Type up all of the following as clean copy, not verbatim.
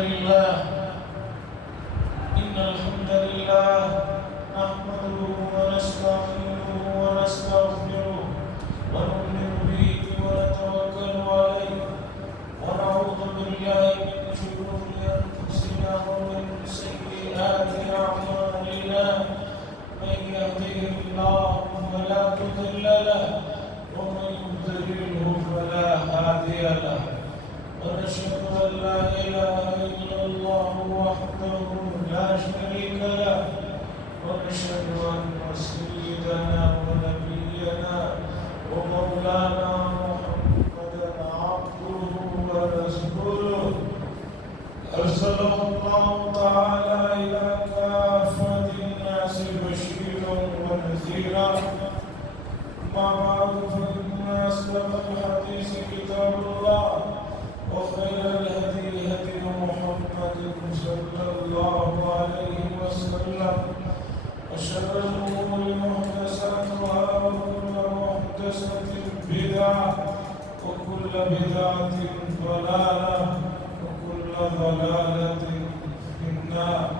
لله نحمده ونستعينه ونستغفره ونؤمن به ونتوكل عليه ونعوذ بالله من شرور أنفسنا ومن سيئات أعمالنا من يهده الله فلا مضل له ومن يضلله فلا هادي له ونشهد أن لا إله إلا الله وحده لا شريك له ونشهد أن سيدنا ونبينا ومولانا محمدا عبده ورسوله أرسله الله تعالى إلى كافة الناس بشيرا ونذيرا أما بعد فإن أصدق الحديث كتاب الله وخير الهدي هدي محمد صلى الله عليه وسلم وشر الأمور محدثاتها وكل محدثة بدعة وكل بدعة ضلالة وكل ضلالة في النار.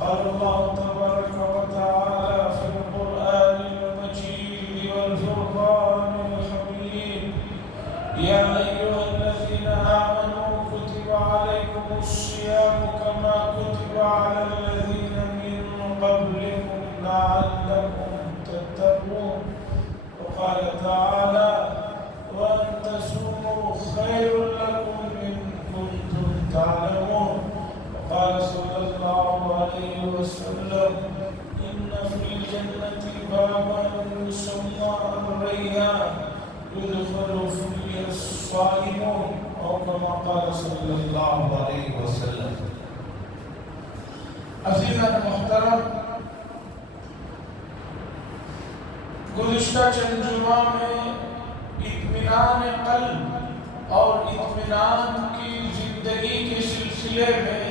قال الله تبارك وتعالى في القرآن المجيد والفرقان الحميد: يا أيها الذين آمنوا كتب عليكم الصيام كما كتب على الذين من قبلكم لعلكم تتقون. وقال تعالى: وأن تصوموا خير لكم إن كنتم تعلمون. وقال صلى الله عليه وسلم: إن في الجنة بابا يسمى الريان يدخل فيه الصائمون، أو كما قال صلی اللہ علیہ وسلم. عزیزان محترم، گزشتہ چند جمعہ میں اطمینان قلب اور اطمینان کی زندگی کے سلسلے میں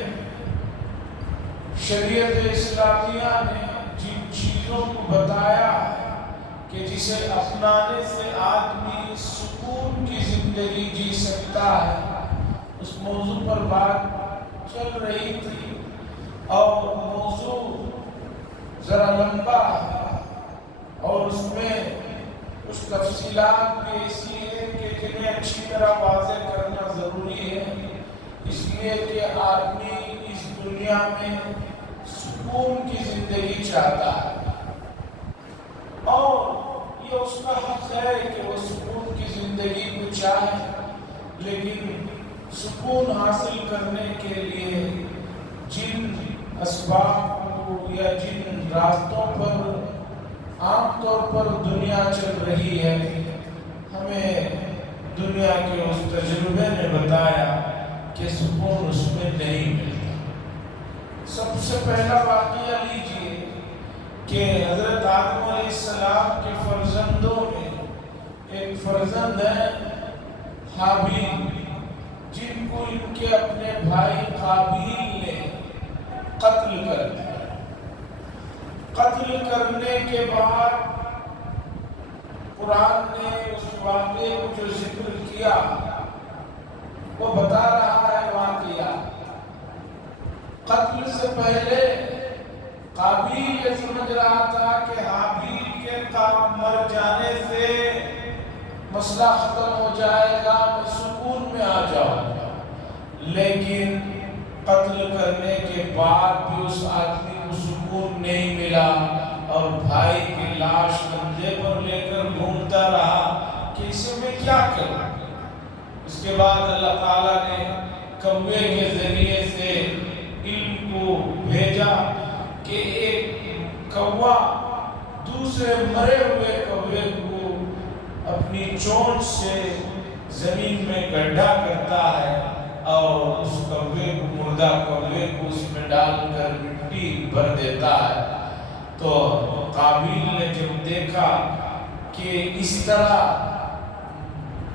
شریعت اسلامیہ نے جن چیزوں کو بتایا کہ جسے اپنانے سے آدمی سکون کی زندگی جی سکتا ہے، اس موضوع پر بات چل رہی تھی. اور موضوع ذرا لمبا ہے اور اس میں کچھ تفصیلات بھی ایسی ہیں کہ جنہیں اچھی طرح واضح کرنا ضروری ہے، اس لیے کہ آدمی اس دنیا میں سکون کی زندگی چاہتا ہے اور یہ اس کا حق ہے کہ وہ سکون کی زندگی کو چاہے، لیکن سکون حاصل کرنے کے لیے جن اسباب کو یا جن راستوں پر عام طور پر دنیا چل رہی ہے، ہمیں دنیا کے اس تجربے نے بتایا کہ سکون اس میں نہیں ملتا. سب سے پہلا واقعہ لیجئے کہ حضرت آدم علیہ السلام کے فرزندوں میں ایک فرزند ہے حابیل، جن کو ان کے اپنے بھائی قابیل نے قتل کر دیا. قتل کرنے کے بعد قرآن نے اس واقعے کو جو ذکر کیا وہ بتا رہا ہے واقعہ. قتل سے پہلے قابیل یہ سمجھ رہا تھا کہ حابیل کے مر جانے سے مسئلہ ختم ہو جائے گا، میں سکون میں آ جاؤں گا. لیکن قتل کرنے کے بعد بھی اس آدمی کو سکون نہیں ملا اور بھائی کی لاش کندھے پر لے کر گھومتا رہا کہ اسے میں کیا کروں. اس کے بعد اللہ تعالیٰ نے کوے کے ذریعے سے علم کو بھیجا کہ ایک کوا دوسرے مرے ہوئے کوے کو اپنی چونچ سے زمین میں گڈھا کرتا ہے اور اس کوے کو مردہ کوے کو اس میں ڈال کر مٹی بھر دیتا ہے. تو قابیل نے جب دیکھا کہ اس طرح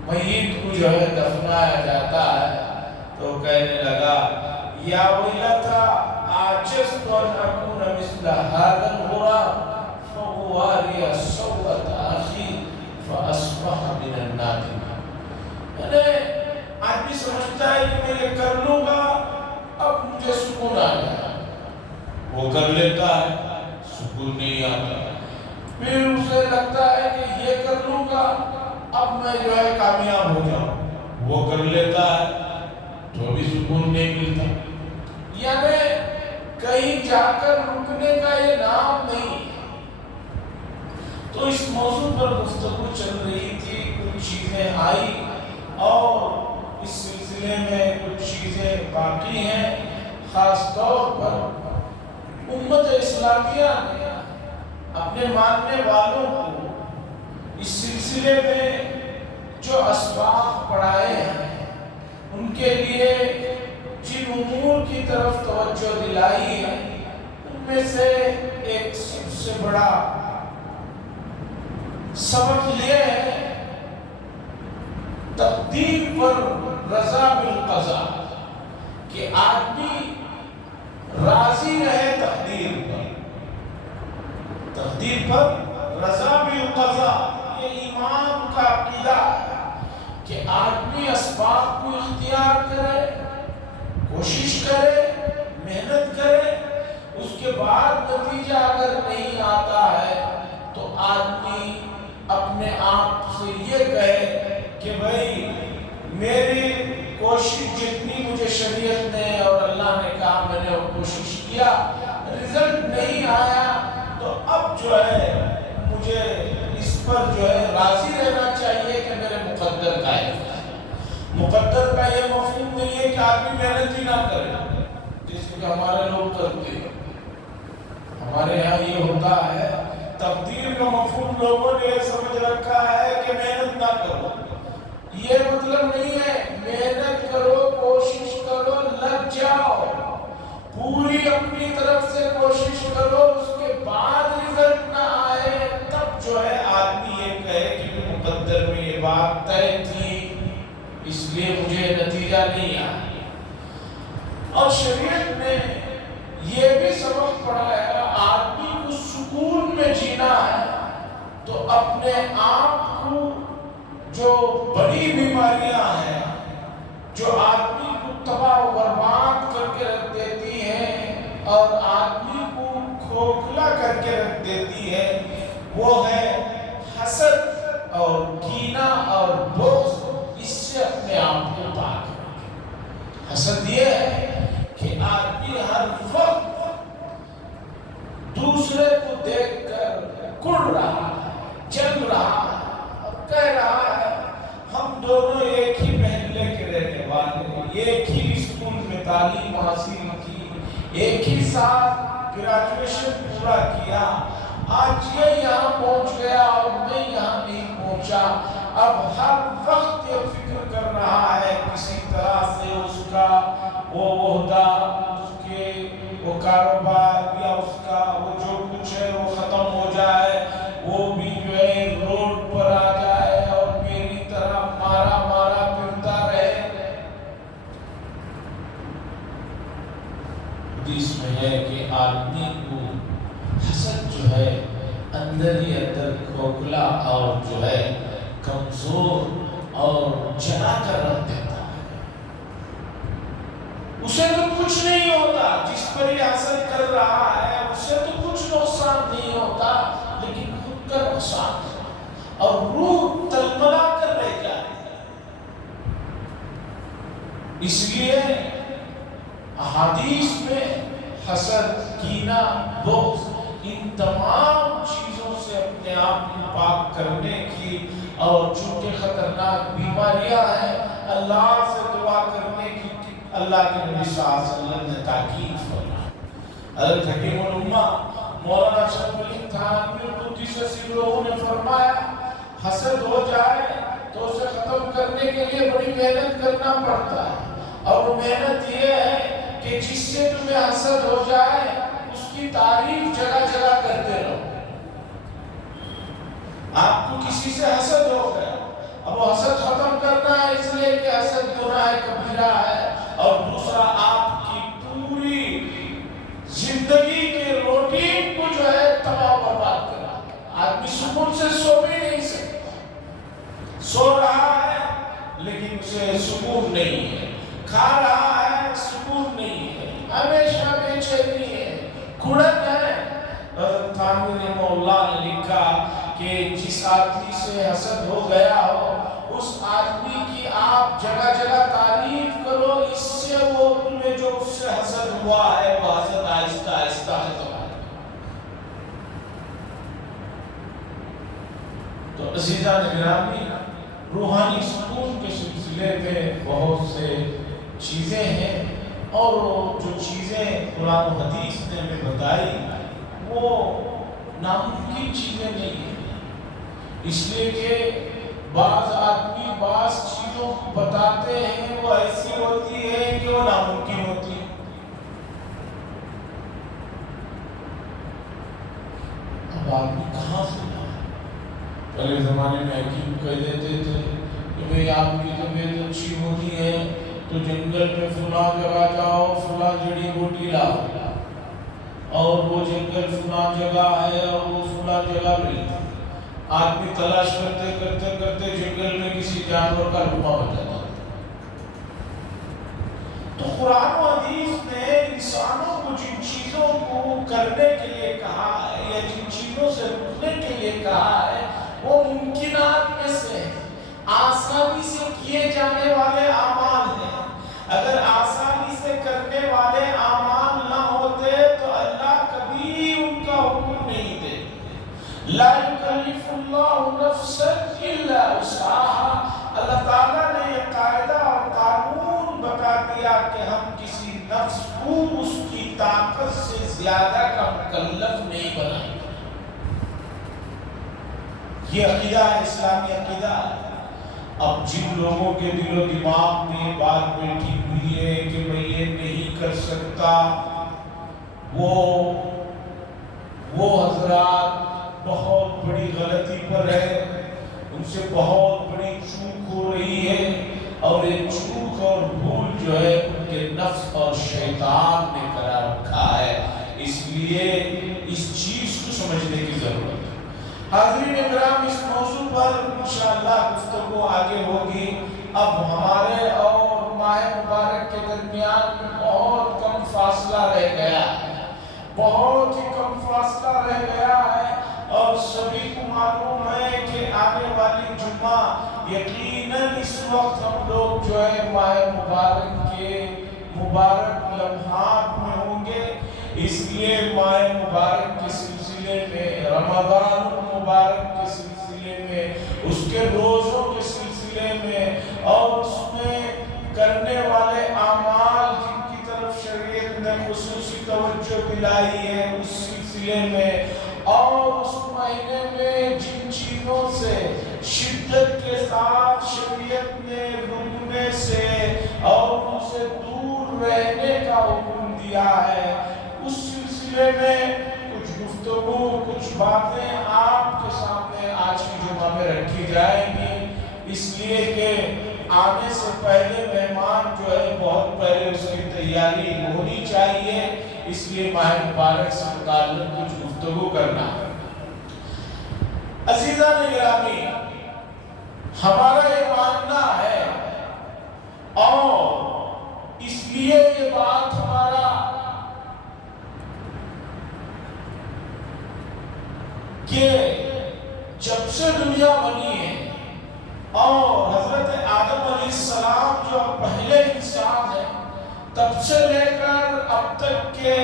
میت کو جو ہے دفنایا جاتا ہے تو کہنے لگا: یا ویلتا عجزت ان اکون مثل هذا الغراب فواری صوت اخی فاصبح من النادمین. یعنی آدمی سمجھتا ہے کہ میں یہ کر لوں گا مجھے سکون آ گیا، وہ کر لیتا ہے، سکون نہیں آتا۔ پھر اسے لگتا ہے کہ یہ کر لوں گا اب میں جو ہے کامیاب ہو جاؤں، وہ کر لیتا ہے تو بھی سکون نہیں ملتا۔ یعنی کہیں جا کر رکنے کا یہ نام نہیں۔ تو اس موضوع پر گفتگو چل رہی تھی، کچھ چیزیں آئی اور اس سلسلے میں کچھ چیزیں باقی ہیں۔ خاص طور پر امت اسلامیہ نے اپنے ماننے والوں کو اس سلسلے میں جو اسباق پڑھائے ہیں، ان کے لیے جن امور کی طرف توجہ دلائی ہے، ان میں سے ایک سب سے بڑا سبق یہ ہے تقدیر پر رضا بالقضاء، کہ آدمی راضی رہے تقدیر پر رضا بالقضاء۔ یہ ایمان کا عقیدہ ہے کہ آدمی اسباب کو اختیار کرے، کوشش کرے، محنت کرے، اس کے بعد نتیجہ اگر نہیں آتا ہے تو آدمی اپنے آپ سے یہ کہے کہ بھائی میری کوشش جتنی مجھے شریعت نے اور اللہ نے کہا میں نے وہ کوشش کیا، رزلٹ نہیں آیا، تو اب جو ہے مجھے اس پر جو ہے راضی رہنا چاہیے کہ میرے مقدر کا ہے۔ مقدر کا یہ مفہوم نہیں ہے کہ آدمی محنت ہی نہ کرے، جس کہ ہمارے لوگ کرتے ہیں۔ ہمارے یہاں یہ ہوتا ہے، تقدیر کا مفہوم لوگوں نے یہ سمجھ رکھا ہے کہ محنت نہ کرو۔ یہ مطلب نہیں ہے، محنت کرو، کوشش کرو، لگ جاؤ، پوری اپنی طرف سے کوشش کرو، اس کے بعد رزلٹ نہ آئے تب جو ہے آدمی یہ کہے کہ مقدر میں یہ بات طے تھی اس لیے مجھے نتیجہ نہیں آیا۔ اور شریعت نے یہ بھی سبق پڑھایا، آدمی کو سکون میں جینا ہے تو اپنے آپ کو جو بڑی بیماریاں ہیں جو آدمی کو تباہ و برباد کر کے رکھ دیتی ہیں اور آدمی کو کھوکھلا کر کے رکھ دیتی ہے، وہ ہے حسد اور کینہ اور بغض۔ اس سے اپنے آپ کو پاک رکھیں۔ حسد یہ ہے کہ آدمی ہر وقت دوسرے کو دیکھ کر کڑ رہا ہے، جل رہا ہے اور کہہ رہا ہے ہم دونوں ایک ہی محلے کے رہنے والے ہیں، ایک ہی اسکول میں تعلیم حاصل کی، ایک ہی ساتھ گریجویشن پورا کیا، آج یہ یہاں پہنچ گیا اور میں یہاں نہیں پہنچا۔ اب ہر وقت یہ فکر کر رہا ہے کسی طرح سے اس کا وہ عہدہ، اس کے وہ کاروبار یا اس کا وہ جو کچھ ہے وہ ختم ہو جائے، وہ بھی جو ہے روڈ پر آ جائے اور میری طرح مارا مارا پھرتا رہے۔ حدیث میں ہے کہ آدمی کو حسد جو ہے اندر ہی اندر کھوکھلا اور جو ہے کمزور اور جلا کر رکھ دیتا ہے۔ اسے تو کچھ نہیں ہوتا، جس پر یہ حسد کر رہا ہے اسے تو کچھ نقصان نہیں ہوتا، لیکن خود کا نقصان ہے اور روح تلملا کر رہ جاتی ہے۔ اس لیے احادیث میں حسد، کینہ، بغض، ان تمام چیزوں سے اپنے آپ کو پاک کرنے کی اور چونکہ خطرناک بیماریاں ہیں اللہ سے دعا کرنے کی اللہ کے نبی صلی اللہ علیہ وسلم نے تاکید فرمائی۔ حضرت حکیم الامہ مولانا اشرف علی تھانوی قدس سرہ نے فرمایا حسد ہو جائے تو اسے ختم کرنے کے لیے بڑی محنت کرنا پڑتا ہے، اور وہ محنت یہ ہے کہ جس سے تمہیں حسد ہو جائے اس کی تعریف جگہ جگہ کرتے رہو۔ آپ کو کسی سے حسد ہو گیا، اب وہ حسد ختم کرنا ہے اس لیے کہ حسد گناہ کبیرہ ہے، اور دوسرا آپ کی پوری زندگی کے روٹین کو جو ہے تباہ برباد کرنا۔ آدمی سکون سے سو بھی نہیں سکتا، سو رہا ہے لیکن اسے سکون نہیں ہے، کھا رہا ہے سکون نہیں ہے، جس آدمی سے حسد ہو گیا ہو اس آدمی کی آپ جگہ جگہ تعریف کرو، اس سے وہ تمہیں جو اس سے حسد ہوا ہے وہ حسد آہستہ آہستہ ختم ہو۔ تو عزیزان گرامی، روحانی سکون کے سلسلے میں بہت سے چیزیں ہیں، اور جو چیزیں قرآن و حدیث نے ہمیں بتائی وہ ناممکن چیزیں نہیں ہیں، اس لیے کہ بعض آدمی بعض چیزوں کو بتاتے ہیں وہ ایسی ہوتی ہے کہ وہ ناممکن ہوتی ہے۔ اب آدمی کہاں سے لایا؟ پہلے زمانے میں حکیم کہہ دیتے تھے کہ بھئی آپ کی طبیعت اچھی ہونی ہے تو جنگل میں فلاں جگہ جاؤ، فلاں جڑی بوٹی لاؤ، اور وہ جنگل فلاں جگہ ہے اور وہ فلاں جگہ ملتی۔ آدمی تلاش کرتے کرتے کرتے جنگل میں کسی جانور کا لقمہ بن جاتا۔ تو قرآن و حدیث نے انسانوں کو جن چیزوں کو کرنے کے لیے کہا ہے یا جن چیزوں سے رکنے کے لیے کہا ہے وہ ممکنات میں سے آسانی سے کیے جانے والے اعمال ہیں۔ اگر آسانی سے کرنے والے اعمال نہ ہوتے تو اللہ کبھی ان کا حکم نہیں دے۔ لا یکلف اللہ نفسا الا وسعها، اللہ تعالیٰ نے یہ قاعدہ اور قانون بتا دیا کہ ہم کسی نفس کو اس کی طاقت سے زیادہ کا مکلف نہیں بنائیں۔ یہ عقیدہ ہے، اسلامی عقیدہ ہے۔ اب جن لوگوں کے دل و دماغ میں بات بیٹھی ہوئی ہے کہ میں یہ نہیں کر سکتا، وہ حضرات بہت بڑی غلطی پر ہے، ان سے بہت بڑی چوک ہو رہی ہے، اور یہ چوک اور بھول جو ہے ان کے نفس اور شیطان نے کرا رکھا ہے۔ اس لیے اس چیز کو سمجھنے کی ضرورت ہے۔ حاضرین اکرام، اس موضوع پر انشاءاللہ گفتگو آگے ہوگی۔ اب ہمارے اور ماہ مبارک کے درمیان بہت کم فاصلہ رہ گیا ہے، بہت ہی کم فاصلہ رہ گیا ہے، اور سبھی کو معلوم ہے کہ آنے والی جمعہ یقیناً اس وقت ہم لوگ جو ہے ماہ مبارک کے مبارک لمحات میں ہوں گے۔ اس لیے ماہ مبارک کے سلسلے میں، رمضان مبارک کے سلسلے میں، اس کے روزوں کے سلسلے میں، اور اس میں کرنے والے اعمال جن کی طرف شریعت نے خصوصی توجہ دلائی ہے اس سلسلے میں، اور اس مہینے میں جن چیزوں سے شدت کے ساتھ شریعت نے رکنے سے اور ان سے دور رہنے کا حکم دیا ہے، اس سلسلے میں کچھ گفتگو، کچھ باتیں آپ کے سامنے آج کی جمعہ میں رکھی جائیں گی، اس لیے کہ آنے سے پہلے مہمان جو ہے بہت پہلے اس کی تیاری ہونی چاہیے، اس لیے ماہ مبارک سے متعلق کچھ گفتگو کرنا ہے۔ عزیزان گرامی، ہمارا یہ ماننا ہے، اور اس لیے یہ بات ہمارا کہ جب سے دنیا بنی ہے اور حضرت آدم علیہ السلام جو پہلے انسان ہیں، تب سے لے کر اب تک کے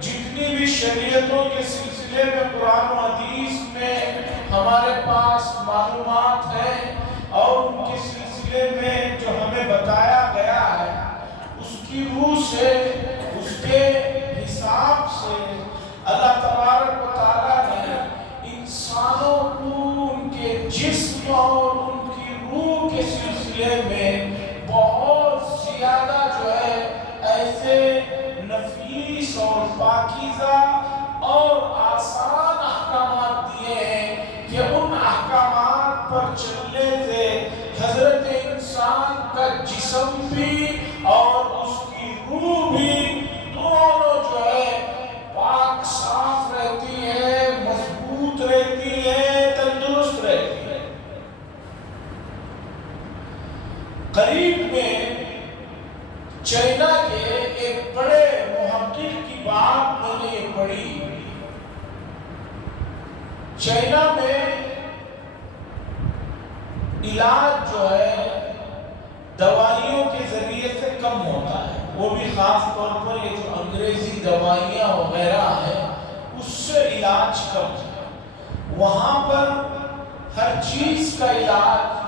جتنی بھی شریعتوں کے سلسلے میں قرآن و حدیث میں ہمارے پاس معلومات ہیں، اور ان کے سلسلے میں جو ہمیں بتایا گیا ہے، اس کی روح سے، اس کے حساب سے اللہ تبارک و تعالیٰ نے انسانوں کو ان کے جسم اور ان کی روح کے سلسلے میں بہت زیادہ جو ہے ایسے نفیس اور پاکیزہ اور آسان احکامات دیے ہیں کہ ان احکامات پر چلنے سے حضرت انسان کا جسم بھی اور اس کی روح بھی دونوں جو ہے پاک صاف رہتی ہے، مضبوط رہتی ہے، تندرست رہتی ہے۔ قریب میں چائنا کے ایک بڑے محقق کی بات میں نے یہ پڑھی۔ چائنا میں علاج جو ہے دوائیوں کے ذریعے سے کم ہوتا ہے، وہ بھی خاص طور پر یہ جو انگریزی دوائیاں وغیرہ ہیں اس سے علاج کم ہے۔ وہاں پر ہر چیز کا علاج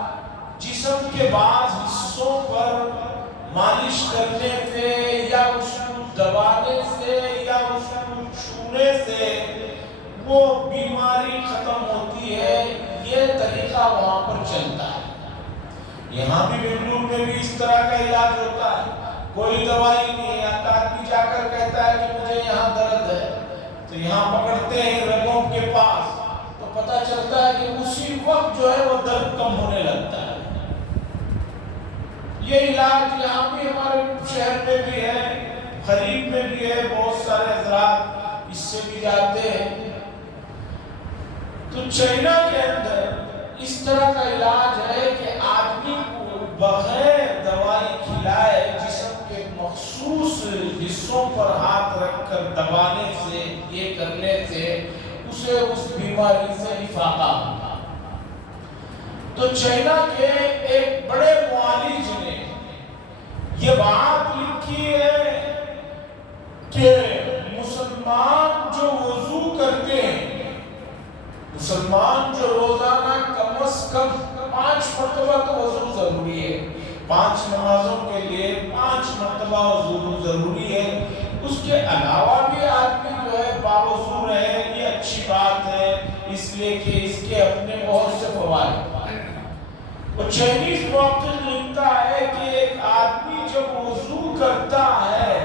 جسم کے بعض حصوں پر مالش کرنے سے یا اس کو دبانے سے یا اس کو چھونے سے وہ بیماری ختم ہوتی ہے، یہ طریقہ وہاں پر چلتا ہے۔ یہاں بھی بنگلور میں بھی اس طرح کا علاج ہوتا ہے، کوئی دوائی نہیں ہے، آدمی جا کر کہتا ہے کہ مجھے یہاں درد ہے، تو یہاں پکڑتے ہیں رگوں کے پاس، تو پتہ چلتا ہے کہ اسی وقت جو ہے وہ درد کم ہونے لگتا ہے۔ یہ علاج یہاں بھی ہمارے شہر میں بھی ہے، قریب میں بھی ہے، بہت سارے حضرات اس سے بھی جاتے ہیں۔ تو چائنا کے اندر اس طرح کا علاج ہے کہ آدمی کو بغیر دوائی کھلائے جسم کے مخصوص حصوں پر ہاتھ رکھ کر دبانے سے، یہ کرنے سے اسے اس بیماری سے افاقہ ہوگا۔ تو چائنا کے ایک بڑے معالج نے یہ بات لکھی ہے کہ مسلمان جو وضو کرتے ہیں، مسلمان جو روزانہ کم از کم 5 مرتبہ تو وضو ضروری ہے، 5 نمازوں کے لیے 5 مرتبہ وضو ضروری ہے، اس کے علاوہ بھی آدمی جو ہے باوضو رہے، یہ اچھی بات ہے، اس لیے کہ اس کے اپنے بہت سے فوائد۔ وہ چائنیز محقق لکھتا ہے کہ ایک آدمی جب وضو کرتا ہے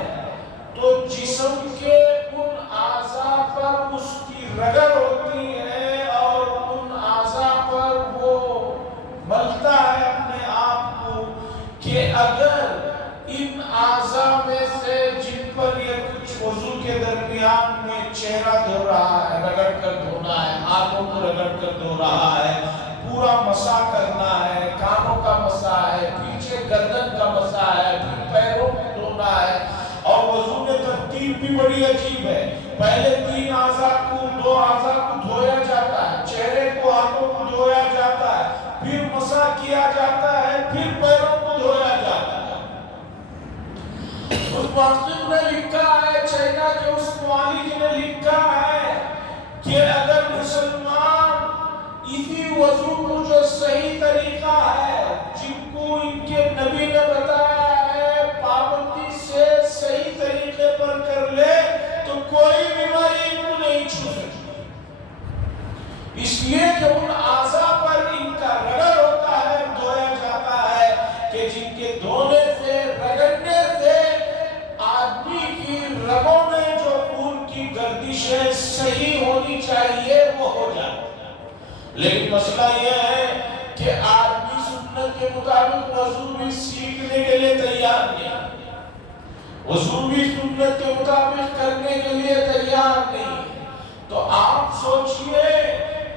تو جسم کے ان اعضاء پر اس کی رگڑ ہوتی ہے اور ان اعضاء پر وہ ملتا ہے اپنے آپ کو کہ اگر ان اعضاء میں سے جن پر یہ کچھ وضو کے درمیان میں چہرہ دھو رہا ہے، رگڑ کر دھونا ہے، ہاتھوں کو رگڑ کر دھو رہا ہے، پورا مسح کرنا ہے، کانوں کا مسح ہے، پیچھے گردن کا مسح ہے، پھر پیروں کو دھونا ہے، اور وضو میں ترتیب بھی بڑی عجیب ہے۔ پہلے 3 اعضاء کو 2 اعضاء کو دھویا جاتا ہے، چہرے کو ہاتھوں کو دھویا جاتا ہے، پھر مسح کیا جاتا ہے، پھر پیروں کو دھویا جاتا ہے۔ اس محقق نے لکھا ہے، چائنا کے اس معالج نے لکھا ہے کہ اگر مسلمان اسی وضو کو جو صحیح طریقہ ہے جن کو ان کے نبی نے بتایا ہے پابندی سے صحیح طریقے پر کر لے تو کوئی بیماری ان کو نہیں چھو سکتی، اس لیے کہ ان اعضاء پر ان کا رگڑ ہوتا ہے، دھویا جاتا ہے کہ جن کے دھونے سے، رگڑنے سے آدمی کی رگوں میں جو خون کی گردشیں صحیح ہونی چاہیے وہ ہو جاتی۔ لیکن مسئلہ یہ ہے کہ آدمی سنت کے مطابق وضو بھی سیکھنے کے لیے تیار نہیں، وضو بھی سنت کے مطابق کرنے کے لیے تیار نہیں۔ تو آپ سوچئے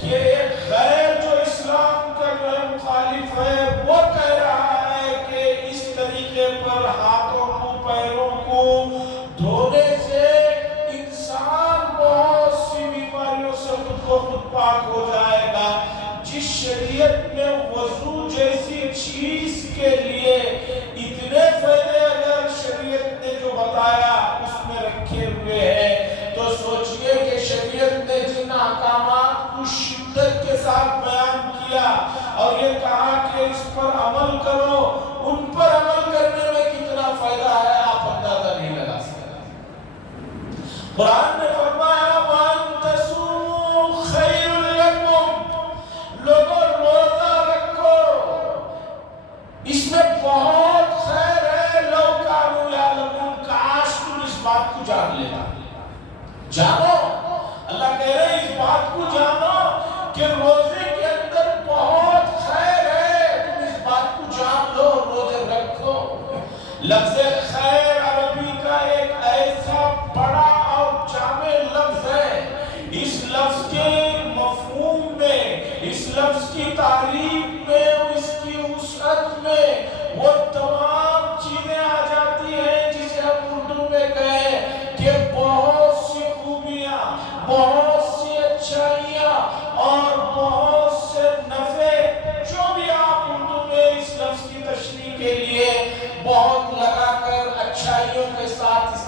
کہ ایک غیر جو اسلام کا جو مخالف ہے وہ کہہ رہا ہے کہ اس طریقے پر ہاتھوں کو، پیروں کو دھونے سے انسان بہت سی بیماریوں سے خود کو خود پاک ہو جائے گا۔ جس شریعت میں وضو جیسی چیز کے لیے اتنے فائدے اگر شریعت نے جو بتایا اس میں رکھے ہوئے ہیں، تو سوچئے کہ شریعت نے جن احکامات کو شدت کے ساتھ بیان کیا اور یہ کہا کہ اس پر عمل کرو، ان پر عمل کرنے میں کتنا فائدہ ہے آپ اندازہ نہیں لگا سکتے۔ قرآن نے فرمایا وَأَن تَصُومُوا خَيْرٌ لَكُمْ، لوگوں روزہ رکھو، اس میں بہت خیر ہے، لو کانوا یعلمون، کاش تم اس بات کو جان لینا۔ جانو، اللہ کہہ رہے ہیں اس بات کو جانو کہ روزے کے اندر بہت خیر ہے، تم اس بات کو جان لو، روزے رکھو۔ لفظ خیر عربی کا ایک ایسا بڑا اور جامع لفظ ہے، اس لفظ کے مفہوم میں، اس لفظ کی تعریف میں، اس کی وسعت میں وہ تمام چیزیں آ جاتی ہیں جسے ہم اردو میں کہیں کہ بہت سی خوبیاں، بہت سی اچھائیاں،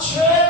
6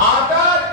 8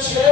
6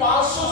500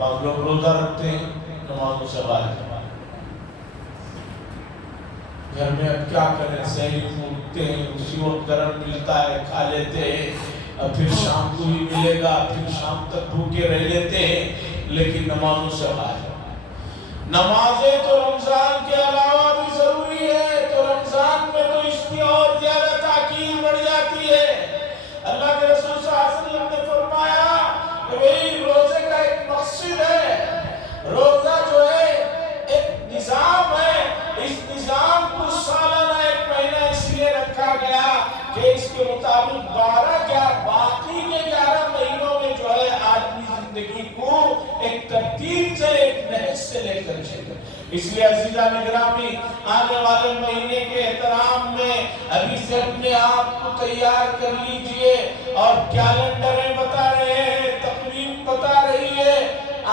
بعض لوگ روزہ رکھتے ہیں نمازوں سے غائب، گھر میں اب کیا کریں، سحری اٹھتے ہیں اسی وقت گرم ملتا ہے کھا لیتے ہیں، اب پھر شام کو ہی ملے گا، پھر شام تک بھوکے رہ لیتے ہیں، لیکن نمازوں سے غائب۔ نمازیں تو رمضان کے علاوہ بھی ضروری ہے، تو رمضان میں تو اس کی اور زیادہ تاکید بڑھ جاتی ہے۔ اللہ کے رسول صلی اللہ علیہ وسلم نے فرمایا کہ بھئی روزے کا ایک مقصد ہے، روزہ جو ہے ایک نظام ہے، اس نظام کو سالانہ ایک مہینہ اس لیے رکھا گیا کہ اس کے مطابق باقی کے 11 مہینوں میں جو ہے آدمی زندگی کو ایک ترتیب سے، ایک نہج سے لے کر چلے۔ اس لیے عزیزان گرامی، آنے والے مہینے کے احترام میں ابھی سے اپنے آپ کو تیار کر لیجئے، اور کیلنڈریں بتا رہے ہیں، تقویم بتا رہی ہے،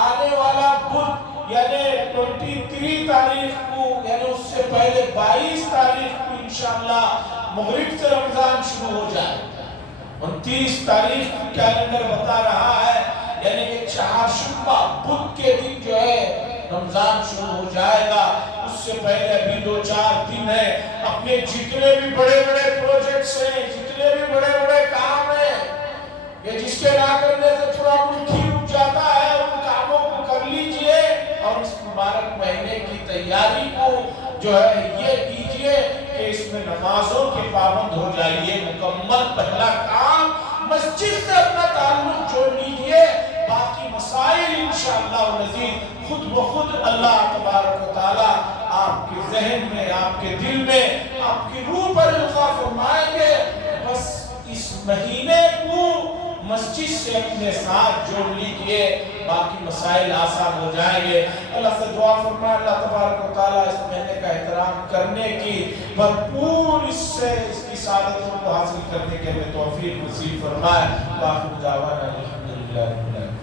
آنے والا بدھ یعنی 23 تاریخ کو، یعنی اس سے پہلے 22 تاریخ کو انشاءاللہ مغرب سے رمضان شروع ہو جائے۔ 29 تاریخ کو کیلنڈر بتا رہا ہے، یعنی کہ چہارشنبہ بدھ کے دن جو ہے رمضان شروع ہو جائے گا۔ اس سے پہلے ابھی 2-4 دن ہے، اپنے جتنے بھی بڑے بڑے پروجیکٹس ہیں، جتنے بھی بڑے بڑے کام ہیں، یہ جس کے نہ کرنے سے تھوڑا ملک ہی رک جاتا ہے، ان کاموں کو کر لیجئے، اور اس مبارک مہینے کی تیاری کو جو ہے یہ کیجئے کہ اس میں نمازوں کے پابند ہو جائیے مکمل۔ پہلا کام مسجد سے اپنا تعلق جوڑ لیجئے، باقی مسائل انشاءاللہ العزیز خود بخود اللہ تبارک و تعالی آپ کے ذہن میں، آپ کے دل میں، آپ کی روح پر القاء فرمائیں گے۔ بس اس مہینے کو مسجد سے اپنے ساتھ جوڑ لیجئے، باقی مسائل آسان ہو جائیں گے۔ اللہ سے دعا فرمائے اللہ تبارک و تعالی اس مہینے کا احترام کرنے کی بھرپور اس کی سعادتوں کو حاصل کرنے کے لیے توفیق نصیب فرمائے۔ باقی دعوانا الحمدللہ رب العالمین۔